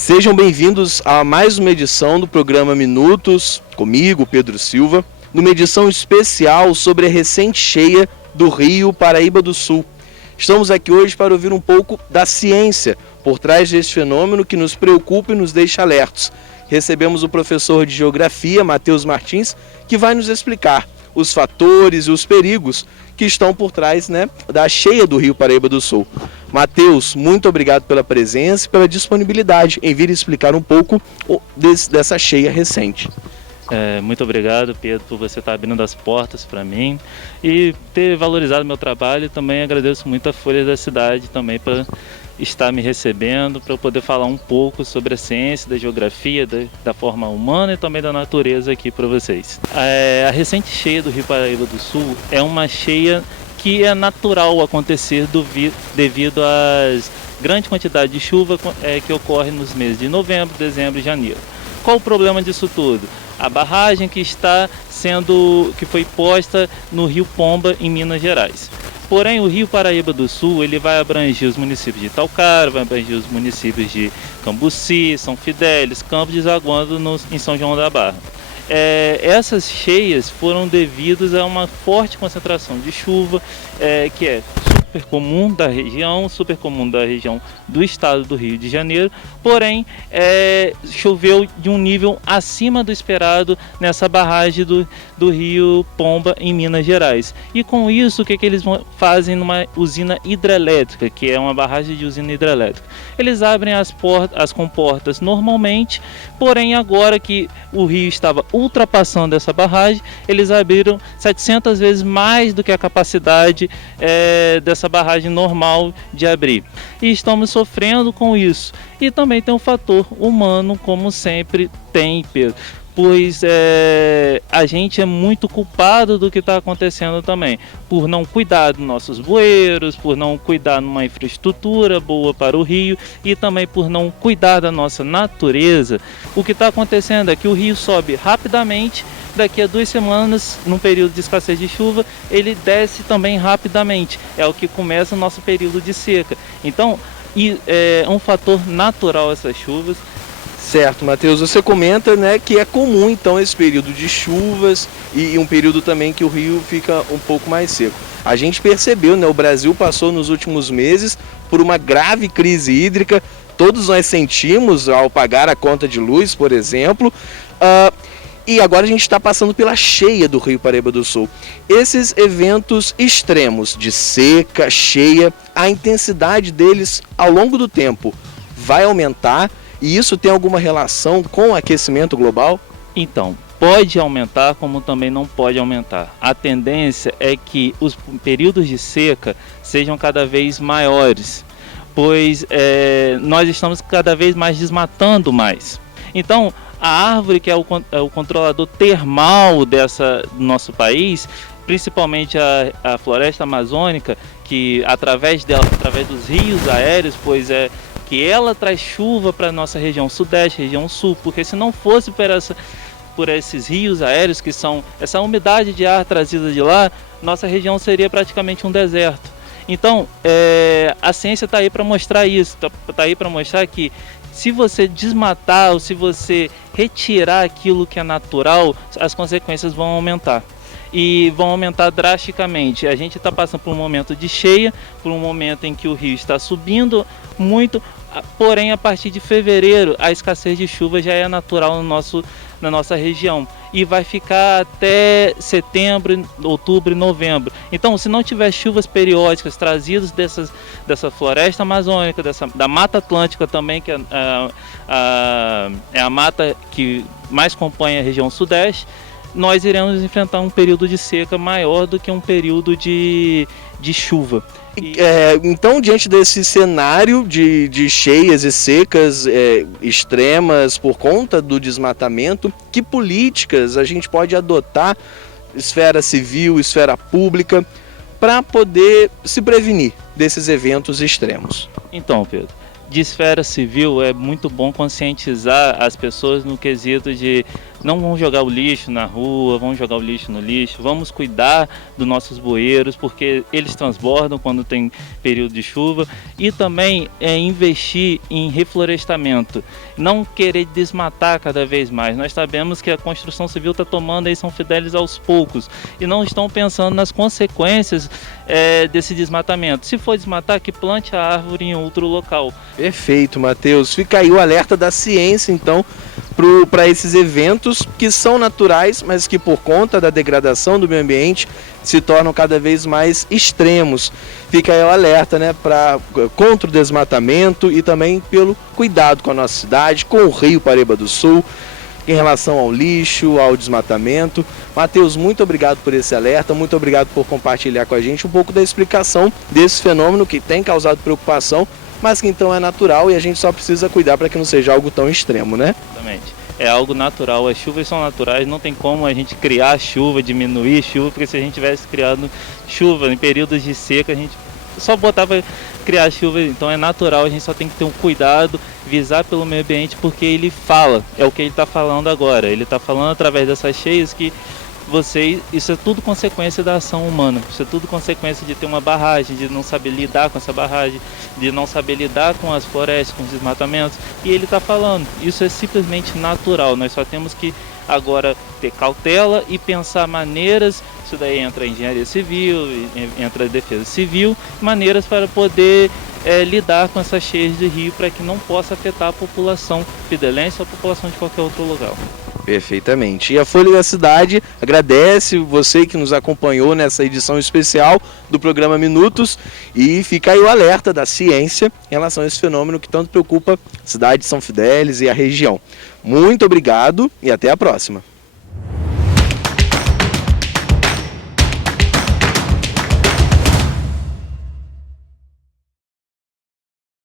Sejam bem-vindos a mais uma edição do programa Minutos, comigo, Pedro Silva, numa edição especial sobre a recente cheia do Rio Paraíba do Sul. Estamos aqui hoje para ouvir um pouco da ciência por trás deste fenômeno que nos preocupa e nos deixa alertos. Recebemos o professor de Geografia, Matheus Martins, que vai nos explicar os fatores e os perigos que estão por trás, da cheia do Rio Paraíba do Sul. Matheus, muito obrigado pela presença e pela disponibilidade em vir explicar um pouco dessa cheia recente. Muito obrigado, Pedro, por você estar abrindo as portas para mim e ter valorizado meu trabalho. Também agradeço muito a Folha da Cidade também por estar me recebendo, para eu poder falar um pouco sobre a ciência, da geografia, da forma humana e também da natureza aqui para vocês. A recente cheia do Rio Paraíba do Sul é uma cheia que é natural acontecer devido às grande quantidade de chuva que ocorre nos meses de novembro, dezembro e janeiro. Qual o problema disso tudo? A barragem que foi posta no Rio Pomba, em Minas Gerais. Porém, o Rio Paraíba do Sul ele vai abranger os municípios de Itaocara, vai abranger os municípios de Cambuci, São Fidélis, Campos, desaguando em São João da Barra. Essas cheias foram devidas a uma forte concentração de chuva, que é super comum da região do estado do Rio de Janeiro, porém choveu de um nível acima do esperado nessa barragem do Rio Pomba, em Minas Gerais. E com isso, o que eles fazem numa usina hidrelétrica, que é uma barragem de usina hidrelétrica? Eles abrem as comportas normalmente, porém agora que o rio estava ultrapassando essa barragem, eles abriram 700 vezes mais do que a capacidade dessa barragem normal de abrir. E estamos sofrendo com isso. E também tem um fator humano, como sempre tem, Pedro. Pois a gente é muito culpado do que está acontecendo também, por não cuidar dos nossos bueiros, por não cuidar de uma infraestrutura boa para o rio e também por não cuidar da nossa natureza. O que está acontecendo é que o rio sobe rapidamente, daqui a 2 semanas, num período de escassez de chuva, ele desce também rapidamente, é o que começa o nosso período de seca. Então, é um fator natural essas chuvas. Certo, Matheus, você comenta que é comum então esse período de chuvas e um período também que o rio fica um pouco mais seco. A gente percebeu, o Brasil passou nos últimos meses por uma grave crise hídrica, todos nós sentimos ao pagar a conta de luz, por exemplo, e agora a gente está passando pela cheia do Rio Paraíba do Sul. Esses eventos extremos de seca, cheia, a intensidade deles ao longo do tempo vai aumentar. E isso tem alguma relação com o aquecimento global? Então, pode aumentar como também não pode aumentar. A tendência é que os períodos de seca sejam cada vez maiores, pois nós estamos cada vez mais desmatando mais. Então, a árvore, que é o controlador termal do nosso país, principalmente a floresta amazônica, que através dos rios aéreos, que ela traz chuva para a nossa região sudeste, região sul, porque se não fosse por esses rios aéreos, que são essa umidade de ar trazida de lá, nossa região seria praticamente um deserto. Então, a ciência está aí para mostrar isso, está aí para mostrar que se você desmatar ou se você retirar aquilo que é natural, as consequências vão aumentar. E vão aumentar drasticamente. A gente está passando por um momento de cheia, por um momento em que o rio está subindo muito, porém a partir de fevereiro a escassez de chuva já é natural na nossa região e vai ficar até setembro, outubro e novembro. Então, se não tiver chuvas periódicas trazidas dessa floresta amazônica, da Mata Atlântica também, que é a mata que mais compõe a região sudeste, nós iremos enfrentar um período de seca maior do que um período de chuva. Então, diante desse cenário de cheias e secas extremas por conta do desmatamento, que políticas a gente pode adotar, esfera civil, esfera pública, para poder se prevenir desses eventos extremos? Então, Pedro, de esfera civil, é muito bom conscientizar as pessoas no quesito de não vão jogar o lixo na rua, vão jogar o lixo no lixo, vamos cuidar dos nossos bueiros, porque eles transbordam quando tem período de chuva, e também investir em reflorestamento, não querer desmatar cada vez mais. Nós sabemos que a construção civil está tomando aí São Fidélis aos poucos, e não estão pensando nas consequências desse desmatamento. Se for desmatar, que plante a árvore em outro local. Perfeito, Matheus. Fica aí o alerta da ciência, então, para esses eventos que são naturais, mas que por conta da degradação do meio ambiente se tornam cada vez mais extremos. Fica aí o alerta, né, contra o desmatamento e também pelo cuidado com a nossa cidade, com o Rio Paraíba do Sul, em relação ao lixo, ao desmatamento. Matheus, muito obrigado por esse alerta, muito obrigado por compartilhar com a gente um pouco da explicação desse fenômeno que tem causado preocupação, mas que então é natural e a gente só precisa cuidar para que não seja algo tão extremo, né? Exatamente. É algo natural, as chuvas são naturais, não tem como a gente criar chuva, diminuir chuva, porque se a gente tivesse criado chuva em períodos de seca, a gente só botava criar chuva, então é natural, a gente só tem que ter um cuidado, visar pelo meio ambiente, porque ele fala, é o que ele está falando agora, ele está falando através dessas cheias que isso é tudo consequência da ação humana, isso é tudo consequência de ter uma barragem, de não saber lidar com essa barragem, de não saber lidar com as florestas, com os desmatamentos, e ele está falando, isso é simplesmente natural, nós só temos que agora ter cautela e pensar maneiras, isso daí entra a engenharia civil, entra a defesa civil, maneiras para poder lidar com essas cheias de rio para que não possa afetar a população fidelense ou a população de qualquer outro lugar. Perfeitamente. E a Folha da Cidade agradece você que nos acompanhou nessa edição especial do programa Minutos e fica aí o alerta da ciência em relação a esse fenômeno que tanto preocupa a cidade de São Fidélis e a região. Muito obrigado e até a próxima.